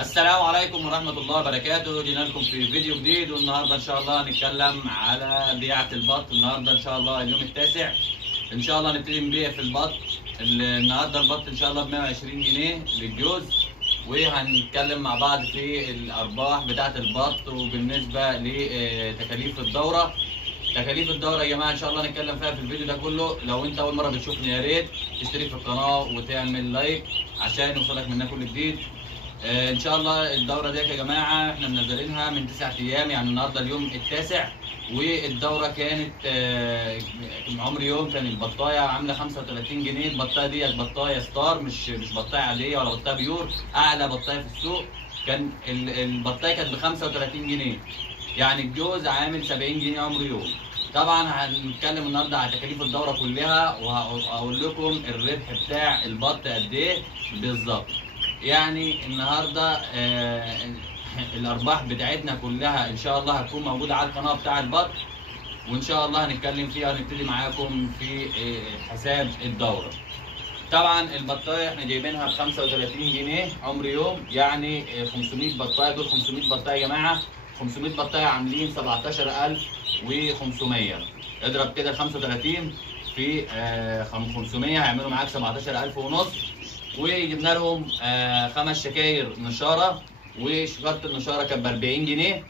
السلام عليكم ورحمة الله وبركاته. جينا لكم في فيديو جديد، والنهارده إن شاء الله هنتكلم على بيعة البط. النهارده إن شاء الله اليوم التاسع، إن شاء الله نبتدي نبيع في البط. النهارده البط إن شاء الله ب 120 جنيه للجوز، وهنتكلم مع بعض في الأرباح بتاعة البط. وبالنسبة لتكاليف الدورة، تكاليف الدورة يا جماعة إن شاء الله هنتكلم فيها في الفيديو ده كله. لو أنت أول مرة بتشوفني يا ريت تشترك في القناة وتعمل لايك عشان يوصلك منها كل جديد. ان شاء الله الدوره ديت يا جماعه احنا منزلينها من 9 ايام، يعني النهارده اليوم التاسع. والدوره كانت عمر يوم كان البطايه عامله 35 جنيه. البطايه ديت بطايه ستار، مش بطايه عاديه ولا بطايه بيور، اعلى بطايه في السوق. كان البطايه كانت ب 35 جنيه، يعني الجوز عامل 70 جنيه عمر يوم. طبعا هنتكلم النهارده على تكاليف الدوره كلها، وهقول لكم الربح بتاع البط قد ايه بالظبط. يعني النهارده الارباح بتاعتنا كلها ان شاء الله هتكون موجوده على القناه بتاع البط، وان شاء الله هنتكلم فيها ونبتدي معاكم في حساب الدوره. طبعا البطايه احنا جايبينها ب 35 جنيه عمر يوم، يعني 500 بطايه. دول 500 بطايه يا جماعه، 500 بطايه عاملين 17500. اضرب كده 35 في 500 هيعملوا معاك 17000 ونص. وجبنا لهم 5 شكاير نشاره، وشكاره النشاره كانت ب 40 جنيه.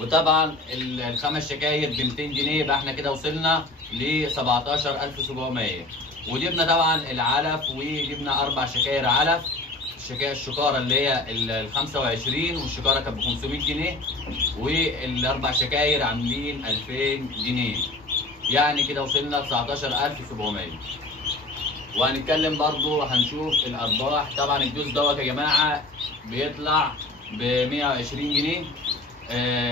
وطبعا الخمس شكاير ب 200 جنيه، يبقى احنا كده وصلنا ل 17700. وجبنا طبعا العلف، وجبنا 4 شكاير علف. الشكاره اللي هي ال 25 والشكاره كانت ب 500 جنيه، والاربع شكاير عاملين 2000 جنيه، يعني كده وصلنا ل 19700. وهنتكلم برضو هنشوف الارباح. طبعا الجوز دوت يا جماعه بيطلع ب 120 جنيه.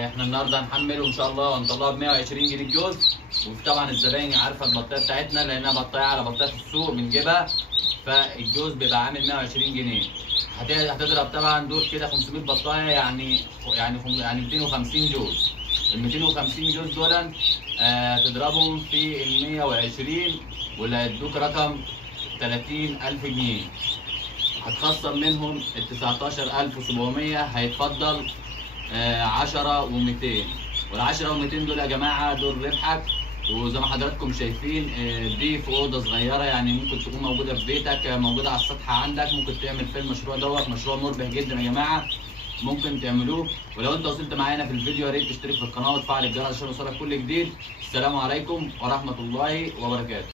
احنا النهارده هنحمله ان شاء الله وهنطلعه ب 120 جنيه الجوز. وطبعا الزباين عارفه البطايه بتاعتنا لانها بطايه على بطايه في السوق بنجيبها، فالجوز بيبقى عامل 120 جنيه. هتضرب طبعا دول كده 500 بطايه، يعني 250 جوز. ال 250 جوز دول تضربهم في ال 120 واللي هيدوك رقم 30000 جنيه. هتخصم منهم ال 19700، هيتفضل 10 و200. وال 10 و200 دول يا جماعه دول ربحك. وزي ما حضراتكم شايفين دي في اوضه صغيره، يعني ممكن تكون موجوده في بيتك، موجوده على السطح عندك، ممكن تعمل في المشروع دوت. مشروع مربح جدا يا جماعه، ممكن تعملوه. ولو انت وصلت معانا في الفيديو يا ريت تشترك في القناه وتفعل الجرس عشان يوصلك كل جديد. السلام عليكم ورحمه الله وبركاته.